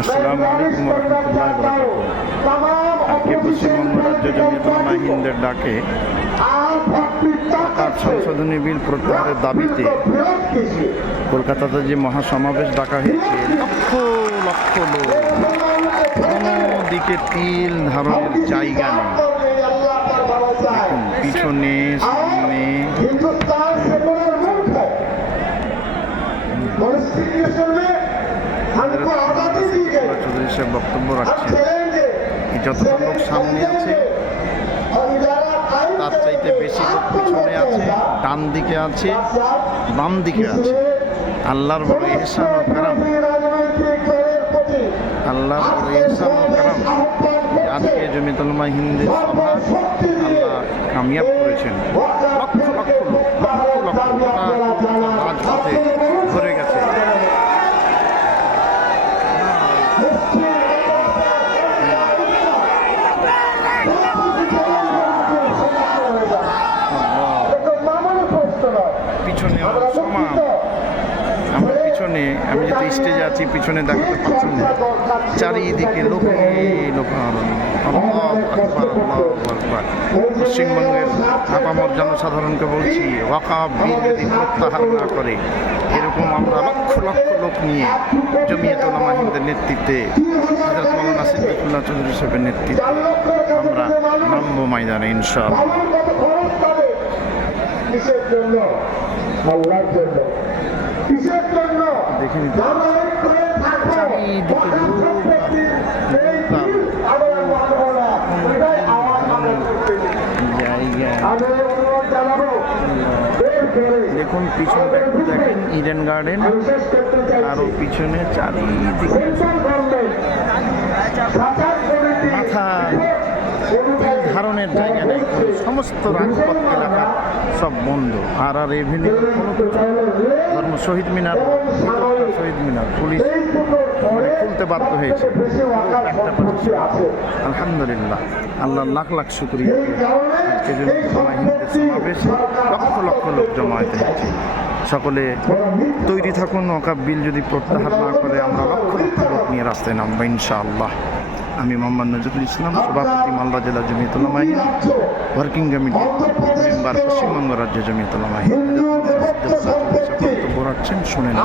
আসসালামু আলাইকুম রহমতুল্লাহ বরকাতুহু। আজকে পশ্চিমবঙ্গ রাজ্য জমিয়তুল উলামা হিন্দের ডাকে জাকাত সংশোধনী বিল প্রত্যাহারের দাবিতে কলকাতাতে যে মহাসমাবেশ ডাকা হয়েছে, লক্ষ লক্ষ লোক, কোনো দিকে তিল ধারণের জায়গা নেই। দেখুন পিছনে সামনে চৌধুরী সাহেব বক্তব্য রাখছেন। যতটা লোক সামনে আছে তার চাইতে বেশি লোক পিছনে আছে, ডান দিকে আছে, বাম দিকে আছে। আল্লাহর বড় ইহসান ও কারাম, আল্লাহর বড় ইহসান ও কারাম। আজকে জমিয়তুল উলামা হিন্দের সভা আল্লাহ কামিয়াব করেছেন। লক্ষ লক্ষ লোক, লক্ষ লক্ষ রাজপথে ভরে গেছে। পিছনে সমান আমার পিছনে, আমি যেহেতু স্টেজে আছি পিছনে দেখাতে পারছি না, চারিদিকে লোকে লোকারণ্য। পশ্চিমবঙ্গের আপামর জনসাধারণকে বলছি, ওয়াকফ বিল যদি প্রত্যাহার না করে, এরকম আমরা লক্ষ লক্ষ লোক নিয়ে জমিয়তুল উলামা হিন্দের নেতৃত্বে, হযরত মাওলানা সিদ্দিকুল্লাহ চৌধুরী সাহেবের নেতৃত্বে আমরা নামবো ময়দানে ইনশাআল্লাহ। কিসের জন্য? আল্লাহর জন্য। কিসের জন্য? দেখে নিতে দেখুন পিছনটা একটু দেখেন, ইডেন গার্ডেন, আরও পিছনে চারিদিকে মাথা ধারণের জায়গা নেই। সমস্ত রাজপথ এলাকা সব বন্ধ। আর এভিনিউ কোনো কিছু ধর্ম শহীদ মিনার, শহীদ মিনার পুলিশ মানে খুলতে বাধ্য হয়েছে। আলহামদুলিল্লাহ, আল্লাহ লাখ লাখ শুকরিয়া। আজকে জমিয়তুল উলামা হিন্দের সমাবেশে লক্ষ লক্ষ লোক জমায়েত হয়েছে। সকলে তৈরি থাকুন, ওয়াকফ বিল যদি প্রত্যাহার না করে আমরা লক্ষ লক্ষ লোক নিয়ে রাস্তায় নামবো ইনশাআল্লাহ। আমি মোহাম্মদ নজরুল ইসলাম, সভাপতি মালদা জেলা Jamiatul Ulama Hind, working committee member, Paschimbanga রাজ্য জমিয়তুল উলামা হিন্দ। বক্তব্য রাখছেন, শুনে না।